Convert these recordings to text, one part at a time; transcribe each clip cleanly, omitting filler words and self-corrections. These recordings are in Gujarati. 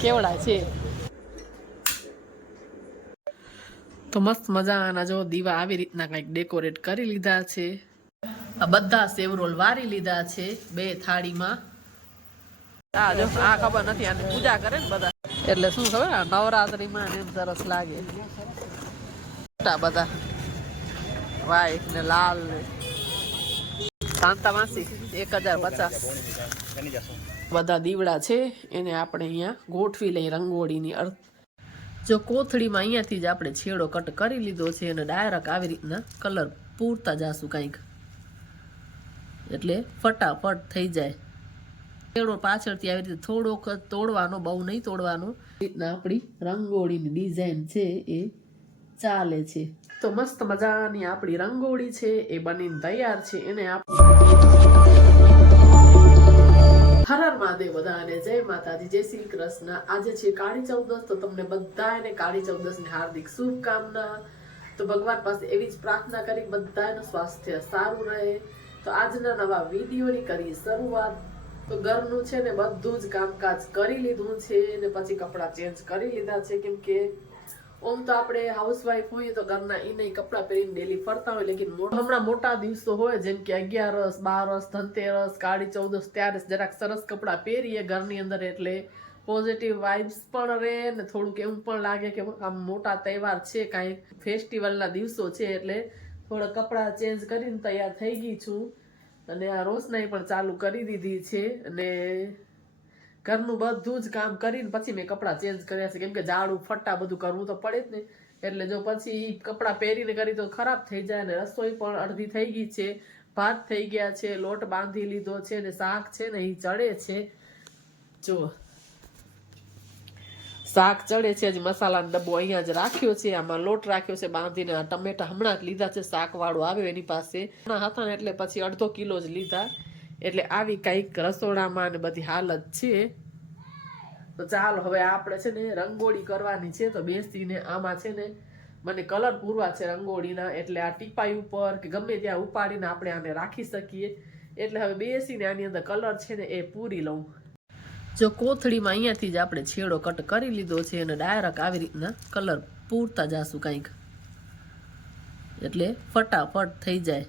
કેવડા છે તો મસ્ત મજાના જો દીવા આવી રીતના કંઈક ડેકોરેટ કરી લીધા છે. આ બધા સેવરોલ વારી લીધા છે બે થાળીમાં. આ જો આ ખબર નથી આની પૂજા કરે ને બધા એટલે શું ખબર નવરાત્રીમાં એમ સરસ લાગે. બધા વ્હાઈટ ને લાલ ને શાંતા માસી 1050 બધા દીવડા છે એને આપણે અહીંયા ગોઠવી લઈ રંગોળીની અર્થ. જો કોથળીમાં અહીંયાથી જ આપણે છેડો કટ કરી લીધો છે અને ડાયરેક્ટ આવી રીતના કલર પૂરતા જાશું કંઈક એટલે ફટાફટ થઈ જાય. છેડો પાછળથી આવી રીતે થોડોક તોડવાનો, બહુ નહીં તોડવાનો. રીતના આપણી રંગોળીની ડિઝાઇન છે એ ચાલે છે. તો મસ્ત મજાની આપણી રંગોળી છે એ બનીને તૈયાર છે. એને હર હર મહાદેવ બધાને જય માતાજી, જય શ્રી કૃષ્ણ. આજે છે કાળી ચૌદસ, તો તમને બધાને કાળી ચૌદસની હાર્દિક શુભકામના. તો ભગવાન પાસે એવી જ પ્રાર્થના કરી બધાનું સ્વાસ્થ્ય સારું રહે. તો આજના નવા વિડીયોની કરી શરૂઆત. તો ઘરનું છે ને બધું જ કામકાજ કરી લીધું છે ને પછી કપડાં ચેન્જ કરી લીધા છે. કેમ કે ઓમ તો આપણે હાઉસવાઈફ હોઈએ તો ઘરના ઈ નહીં કપડાં પહેરીને ડેલી ફરતા હોય, લેકિન હમણાં મોટા દિવસો હોય જેમ કે 11, 12, ધનતેરસ, કાળી ચૌદસ, ત્યારે જરાક સરસ કપડાં પહેરીએ ઘરની અંદર એટલે પોઝિટિવ વાઇબ્સ પણ રહે ને થોડુંક એવું પણ લાગે કે આમ મોટા તહેવાર છે, કાંઈ ફેસ્ટિવલના દિવસો છે એટલે થોડા કપડાં ચેન્જ કરીને તૈયાર થઈ ગઈ છું. અને આ રોશનાઈ પણ ચાલુ કરી દીધી છે અને ઘરનું બધું જ કામ કરીને પછી મેં કપડાં ચેન્જ કર્યા છે. કેમ કે ઝાડું ફટ્ટા બધું કરવું તો પડે જ ને, એટલે જો પછી કપડાં પહેરીને કરી તો ખરાબ થઈ જાય. અને રસોઈ પણ અડધી થઈ ગઈ છે, ભાત થઈ ગયા છે, લોટ બાંધી લીધો છે ને શાક છે ને એ ચડે છે. જો શાક ચડે છે, હજી મસાલાનો ડબ્બો અહીંયા જ રાખ્યો છે, આમાં લોટ રાખ્યો છે બાંધીને. આ ટમેટા હમણાં જ લીધા છે, શાક વાળો આવ્યો એની પાસે હતા ને એટલે પછી અડધો કિલો જ લીધા. એટલે આવી કંઈક રસોડામાં ને બધી હાલત છે. તો ચાલો હવે આપણે છે ને રંગોળી કરવાની છે. તો બેસીને આમાં છે ને મને કલર પૂરવા છે રંગોળીના, એટલે આ ટીપાઈ ઉપર કે ગમે ત્યાં ઉપાડીને આપણે આને રાખી શકીએ. એટલે હવે બેસીને આની અંદર કલર છે ને એ પૂરી લઉં. જો કોથળીમાં અહીંયાથી જ આપણે છેડો કટ કરી લીધો છે અને ડાયરેક્ટ આવી રીતના કલર પૂરતા જાશું કંઈક એટલે ફટાફટ થઈ જાય.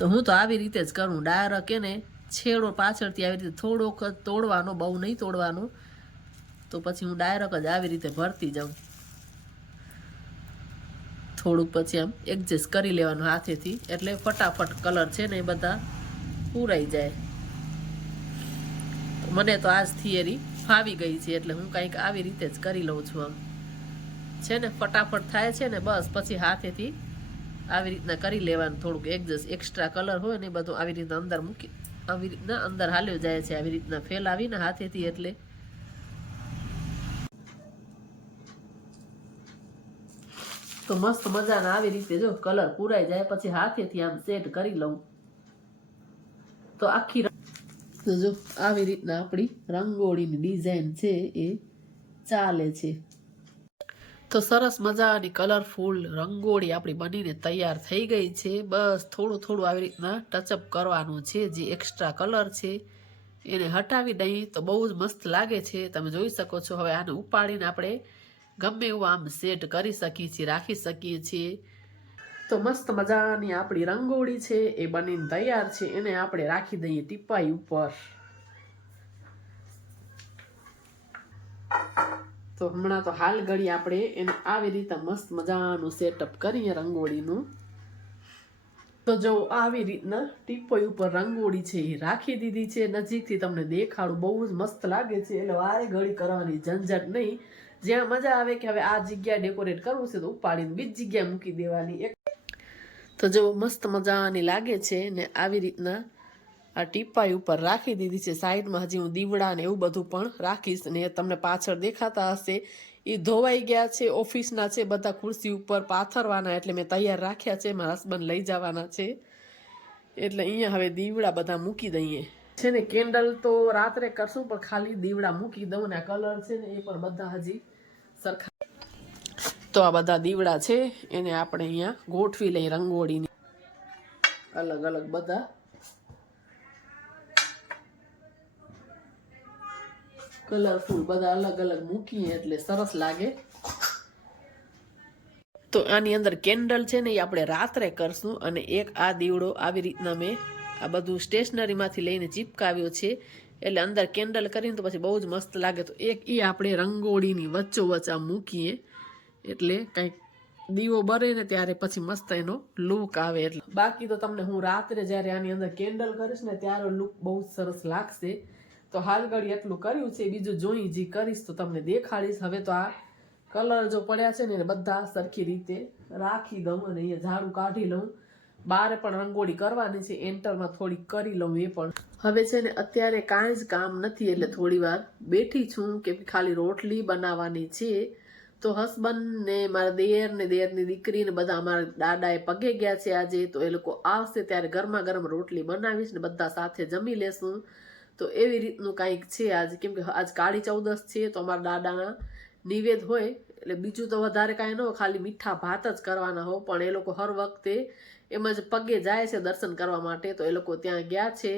તો હું તો આવી રીતે જ કરું, ડાયરેક્ટ એને છેડો પાછળથી આવી રીતે થોડોક તોડવાનો, બહુ નહીં તોડવાનો. તો પછી હું ડાયરેક્ટ જ આવી રીતે ભરતી જાઉં. થોડુંક પછી આમ એડજસ્ટ કરી લેવાનું હાથેથી એટલે ફટાફટ કલર છે ને એ બધા પૂરાઈ જાય. તો મને તો આજ થિયરી ફાવી ગઈ છે એટલે હું કંઈક આવી રીતે જ કરી લઉં છું. આમ છે ને ફટાફટ થાય છે ને બસ પછી હાથેથી આવી રીતના કરી લેવાનું. થોડુંક એડજસ્ટ એક્સ્ટ્રા કલર હોય ને એ બધું આવી રીતના અંદર મૂકી આવી રીતના અંદર હાલ્યો જાય છે, આવી રીતના ફેલાવીને હાથેથી. એટલે તો મસ્ત મજાના આવી રીતે જો કલર પૂરાઈ જાય પછી હાથેથી આમ સેટ કરી લઉં. તો આખી તો જો આવી રીતના આપણી રંગોળીની ડિઝાઇન છે એ ચાલે છે. તો સરસ મજાની કલરફુલ રંગોળી આપણી બનીને તૈયાર થઈ ગઈ છે. બસ થોડું થોડું આવી રીતના ટચઅપ કરવાનું છે. જે એક્સ્ટ્રા કલર છે એને હટાવી દઈએ તો બહુ જ મસ્ત લાગે છે. તમે જોઈ શકો છો. હવે આને ઉપાડીને આપણે ગમે એવું આમ સેટ કરી શકીએ છીએ, રાખી શકીએ છીએ. તો મસ્ત મજાની આપણી રંગોળી છે એ બનીને તૈયાર છે. એને આપણે રાખી દઈએ ટીપાઈ ઉપર. તો હમણાં તો હાલ ઘડી આપણે એને આવી રીતે મસ્ત મજાનું સેટઅપ કરીએ રંગોળીનું. તો જો આવી રીતના ટીપોઈ ઉપર રંગોળી છે એ રાખી દીધી છે. નજીકથી તમને દેખાડું, બહુ જ મસ્ત લાગે છે એટલે વારે ઘડી કરવાની ઝંઝટ નહીં. જ્યાં મજા આવે કે હવે આ જગ્યા ડેકોરેટ કરવું છે તો ઉપાડીને બીજી જગ્યાએ મૂકી દેવાની. તો જો મસ્ત મજાની લાગે છે ને આવી રીતના આ ટીપાઈ ઉપર રાખી દીધી છે. સાઈડમાં હજી હું દીવડા ને એવું બધું પણ રાખીશ. ને તમને પાછળ દેખાતા હશે એ ધોવાઈ ગયા છે, ઓફિસના છે, બધા ખુરશી ઉપર પાથરવાના એટલે મેં તૈયાર રાખ્યા છે. મારા હસબન્ડ લઈ જવાના છે એટલે અહીંયા હવે દીવડા બધા મૂકી દઈએ છે ને. કેન્ડલ તો રાત્રે કરશું પણ ખાલી દીવડા મૂકી દઉં ને કલર છે ને એ પણ બધા હજી સરખા. તો આ બધા દીવડા છે એને આપણે અહીંયા ગોઠવી લઈ રંગોળીની અલગ અલગ બધા કલરફુલ બધા અલગ અલગ મૂકીએ એટલે સરસ લાગે. તો આની અંદર કેન્ડલ છે ને એ આપણે રાત્રે કરશું. અને એક આ દીવડો આવી રીતના મેં આ બધું સ્ટેશનરીમાંથી લઈને ચીપકાવ્યો છે, એટલે અંદર કેન્ડલ કરીને તો પછી બહુ જ મસ્ત લાગે. તો એક એ આપણે રંગોળીની વચ્ચોવચ્ચ આ મૂકીએ એટલે કંઈક દીવો બરે ને ત્યારે પછી મસ્ત એનો લુક આવે. એટલે બાકી તો તમને હું રાત્રે જ્યારે આની અંદર કેન્ડલ કરીશ ને ત્યારે લુક બહુ સરસ લાગશે. તો હાલ ઘડી એટલું કર્યું છે, બીજું જોઈ જે કરીશ તો તમને દેખાડીશ. હવે તો આ કલર જો પડ્યા છે ને એને બધા સરખી રીતે રાખી દઉં અને અહીંયા ઝાડુ કાઢી લઉં. બારે પણ રંગોળી કરવાની છે, એન્ટરમાં થોડી કરી લઉં એ પણ. હવે છે ને અત્યારે કાંઈ જ કામ નથી એટલે થોડી વાર બેઠી છું કે ખાલી રોટલી બનાવવાની છે. તો હસબન્ડ ને મારા દેર ને દેરની દીકરી ને બધા અમારા દાદાએ પગે ગયા છે આજે. તો એ લોકો આવશે ત્યારે ગરમા ગરમ રોટલી બનાવીશ ને બધા સાથે જમી લેશું. તો એવી રીતનું કાંઈક છે આજ, કેમ કે આજ કાળી ચૌદસ છે તો અમારા દાદાના નિવેદ હોય એટલે બીજું તો વધારે કાંઈ ન હોય, ખાલી મીઠા ભાત જ કરવાના હોય. પણ એ લોકો હર વખતે એમ જ પગે જાય છે દર્શન કરવા માટે. તો એ લોકો ત્યાં ગયા છે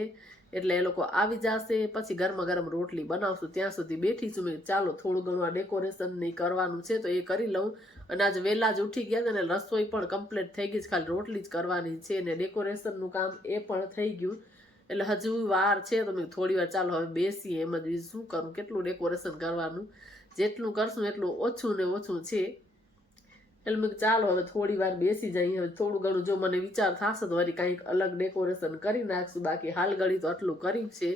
એટલે એ લોકો આવી જશે પછી ગરમા ગરમ રોટલી બનાવશું. ત્યાં સુધી બેઠી છું મેં ચાલો થોડું ઘણું આ ડેકોરેશન નહીં કરવાનું છે તો એ કરી લઉં. અને આજે વહેલા જ ઉઠી ગયા ને રસોઈ પણ કમ્પ્લીટ થઈ ગઈ છે, ખાલી રોટલી જ કરવાની છે ને ડેકોરેશનનું કામ એ પણ થઈ ગયું. એટલે હજુ વાર છે તો મેં થોડી વાર ચાલો હવે બેસીએ. એમ જ શું કરું, કેટલું ડેકોરેશન કરવાનું, જેટલું કરશું એટલું ઓછું ને ઓછું છે. એટલે મેં ચાલો હવે થોડી વાર બેસી જઈએ. હવે થોડું ઘણું જો મને વિચાર થશે તો વળી કંઈક અલગ ડેકોરેશન કરી નાખશું. બાકી હાલ ઘડી તો આટલું કર્યું છે.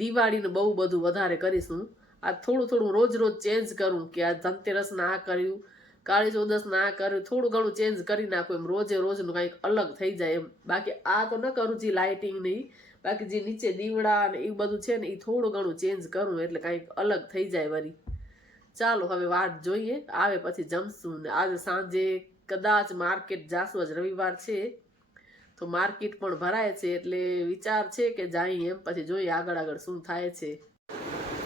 દિવાળીને બહુ બધું વધારે કરીશું. આ થોડું થોડું રોજ રોજ ચેન્જ કરું કે આ ધનતેરસના આ કર્યું, કાળી ચૌદસના આ કર્યું, થોડું ઘણું ચેન્જ કરી નાખું. એમ રોજે રોજનું કંઈક અલગ થઈ જાય એમ. બાકી આ તો ન કરું જે લાઇટિંગ નહીં, બાકી જે નીચે દીવડા ને એ બધું છે ને એ થોડું ઘણું ચેન્જ કરું એટલે કંઈક અલગ થઈ જાય વળી. ચાલો હવે વાટ જોઈએ, આવે પછી જમશું. ને આજે સાંજે કદાચ માર્કેટ જાશું. આજ રવિવાર છે તો માર્કેટ પણ ભરાય છે એટલે વિચાર છે કે જઈએ એમ. પછી જોઈએ આગળ આગળ શું થાય છે.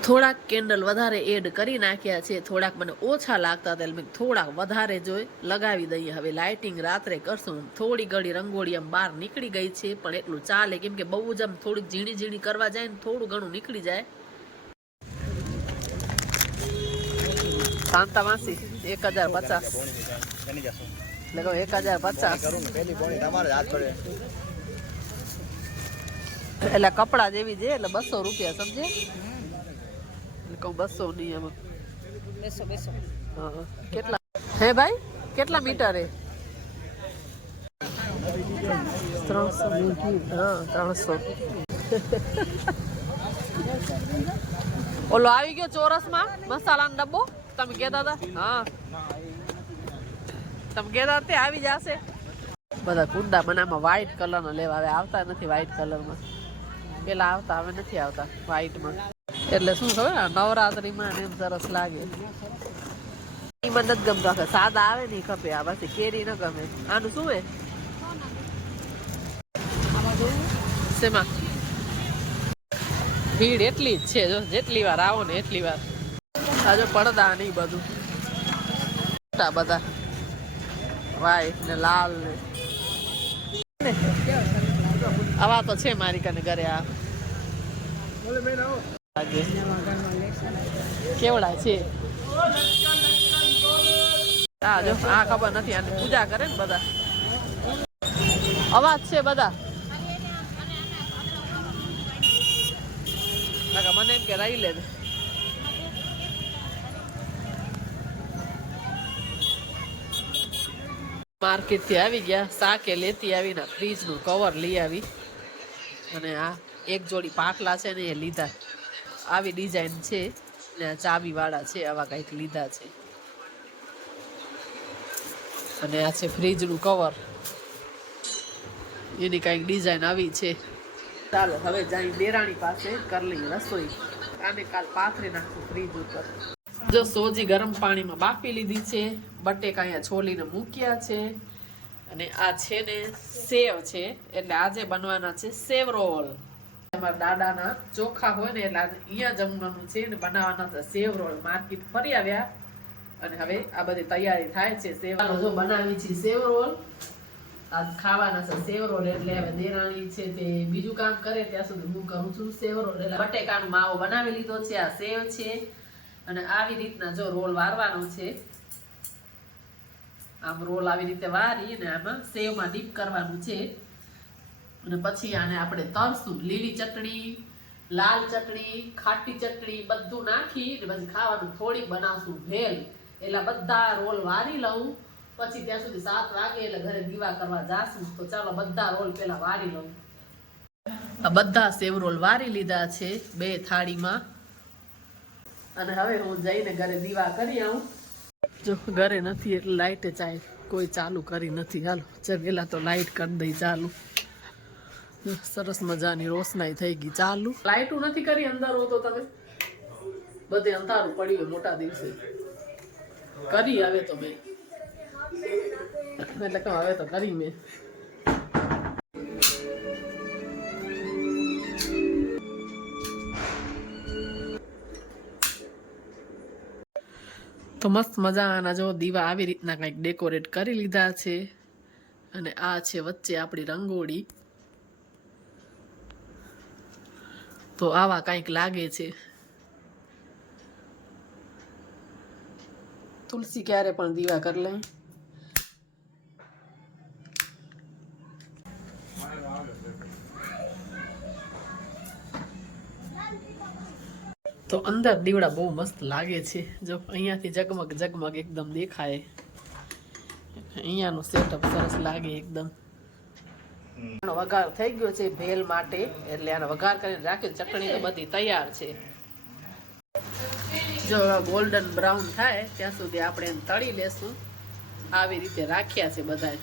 થોડાક કેન્ડલ વધારે એડ કરી નાખ્યા છે, થોડાક મને ઓછા લાગતા હતા એટલે થોડાક વધારે જોઈ લગાવી દઈએ. હવે લાઇટિંગ રાત્રે કરશું. થોડી ઘડી રંગોળી આમ બહાર નીકળી ગઈ છે પણ એટલું ચાલે, કેમ કે બહુ જ આમ થોડીક ઝીણી ઝીણી કરવા જાય ને થોડું ઘણું નીકળી જાય. શાંતા માસી 1050 લગાવો 1050 એટલે કપડા જેવી છે એટલે 200 રૂપિયા સમજે. એટલે કહું 200 નહીં એમાં 200. હા કેટલા હે ભાઈ, કેટલા મીટર હે? 300 મીટર. હા 300. ઓલો આવી ગયો ચોરસમાં મસાલાનો ડબ્બો તમે કહેતા હતા. હા તમે કહેતા હતા આવી જશે. બધા કુંડા મને આમાં વ્હાઈટ કલરનો લેવા આવે, આવતા નથી વ્હાઈટ કલરમાં. પેલા આવતા હવે નથી આવતા વ્હાઈટમાં. એટલે શું ખબર નવરાત્રીમાં એમ સરસ લાગે. એમાં નથી ગમતો, આખે સાદા આવે ને ખપે. આ પછી કેરી ન ગમે. આનું શું હે શેમાં ભીડ એટલી જ છે જો, જેટલી વાર આવો ને એટલી વાર. આ જો પડદા નહીં બધું બધા વ્હાઈટ ને લાલ ને આવા તો છે મારી કને ઘરે. આ કેવડા છે હા જો. આ ખબર નથી આને પૂજા કરે ને બધા. અવાજ છે બધા. મને એમ કે રહી લે. માર્કેટ થી આવી ગયા, શાકે લેતી આવીને ફ્રીજ નું કવર લઈ આવી. અને આ એક જોડી પાટલા છે ને એ લીધા. આવી ડિઝાઇન છે ને ચાવી વાળા છે, આવા કઈક લીધા છે. અને આ છે ફ્રીજ નું કવર, એની કઈક ડિઝાઇન આવી છે. ચાલો હવે જઈ દેરાણી પાસે કરી લઈએ રસોઈ. આને કાલ પાથરી નાખશું ફ્રીજ ઉપર. જો સોજી ગરમ પાણીમાં બાફી લીધી છે, બટેકા અહીંયા છોલીને મૂક્યા છે. અને આ છે ને સેવ છે એટલે આજે બનવાના છે સેવ રોલ. અમારા દાદાના ચોખા હોય ને એટલે આજે અહીંયા જમવાનું છે ને બનાવવાના છે સેવ રોલ. માર્કેટ ફરી આવ્યા અને હવે આ બધી તૈયારી થાય છે. સેવ જો બનાવી છે સેવ રોલ. આજ ખાવાના છે સેવ રોલ. એટલે હવે દેરાણી છે તે બીજું કામ કરે ત્યાં સુધી હું કરું છું સેવ રોલ. એટલે બટેકાનો માવો બનાવી લીધો છે, આ સેવ છે અને આવી રીતના જો રોલ વારવાનો છે. આમ રોલ આવી રીતે વારી અને આમાં સેવમાં ડીપ કરવાનું છે અને પછી આને આપણે તળશું. લીલી ચટણી, લાલ ચટણી, ખાટી ચટણી બધું નાખી અને પછી ખાવાનું થોડીક બનાવશું ભેલ. એટલે બધા રોલ વારી લઉં પછી ત્યાં સુધી 7 વાગે એટલે ઘરે દીવા કરવા જાશું. તો ચાલો બધા રોલ પેલા વારી લઉં. આ બધા સેવ રોલ વારી લીધા છે 2 થાળીમાં અને હવે હું જઈને ઘરે દીવા કરી આવું. જો ઘરે નથી એટલે લાઈટે ચાય કોઈ ચાલુ કરી નથી. હાલો પેલા તો લાઈટ કરી દઈ ચાલુ. સરસ મજાની રોશનાઈ થઈ ગઈ ચાલુ. લાઈટું નથી કરી અંદર હો તો તમે બધે અંધારું પડ્યું મોટા દિવસે કરી. હવે તો મેં એટલે કહું હવે તો કરી મેં. તો મસ્ત મજાના જો દીવા આવી રીતના કંઈક ડેકોરેટ કરી લીધા છે અને આ છે વચ્ચે આપણી રંગોળી. તો આવા કંઈક લાગે છે. તુલસી ક્યારે પણ દીવા કરી લે. તો અંદર દીવડા બહુ મસ્ત લાગે છે. જો અહીંયાથી જગમગ જગમગ એકદમ દેખાય. અહીંયાનું સેટઅપ સરસ લાગે એકદમ. વઘાર થઈ ગયો છે ભેલ માટે એટલે આનો વઘાર કરીને રાખ્યો. ચટણી તો બધી તૈયાર છે. જો ગોલ્ડન બ્રાઉન થાય ત્યાં સુધી આપણે એને તળી લેશું. આવી રીતે રાખ્યા છે બધા.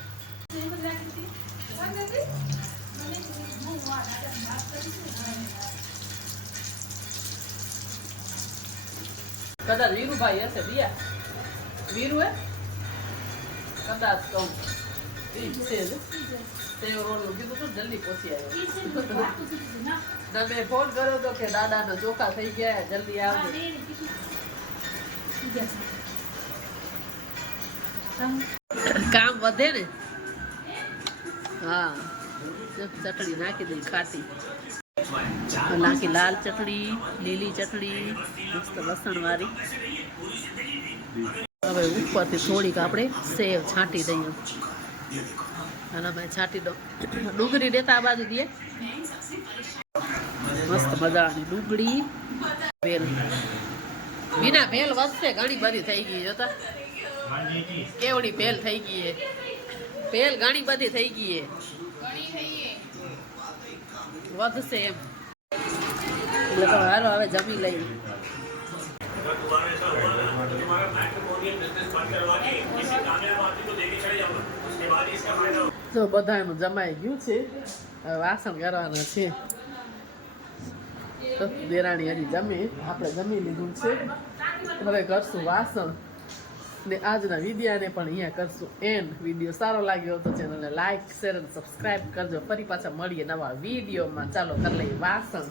કદાચ વીરુભાઈ હશે દિયા. વીરુ હે કદાચ કહું સેવ રોલ નું કીધું તો જલ્દી પહોંચી આવ્યો. મેં ફોન કર્યો તો કે દાદાના ચોખા થઈ ગયા જલ્દી આવજો. કામ વધે ને. હા ચટણી નાખી દઈ ખાટી. નાખી લાલ ચટણી, લીલી ચટણી મસ્ત લસણ વાળી. હવે ઉપરથી થોડીક આપણે સેવ છાંટી દઈએ. અને મેં છાંટી દો. ડુંગળી દેતા આ બાજુ દઈએ. મસ્ત મજાની ડુંગળી ભેલ. વિના ભેલ વધશે ઘણી બધી થઈ ગઈ. જોતા કેવડી ભેલ થઈ ગઈ હે. ભેલ ઘણી બધી થઈ ગઈ હે. વધશે એમ. એટલે તો હાલો હવે જમી લઈ. જો બધાનું જમાઈ ગયું છે. હવે વાસણ કરવાના છે. તો દેરાણી હજી જમે. આપણે જમી લીધું છે. હવે કરશું વાસણ ને આજના વિડીયોને પણ અહીંયા કરશું એન્ડ. વિડીયો સારો લાગ્યો તો ચેનલને લાઈક, શેર અને સબસ્ક્રાઈબ કરજો. ફરી પાછા મળીએ નવા વિડીયોમાં. ચાલો કરી લઈએ વાસણ.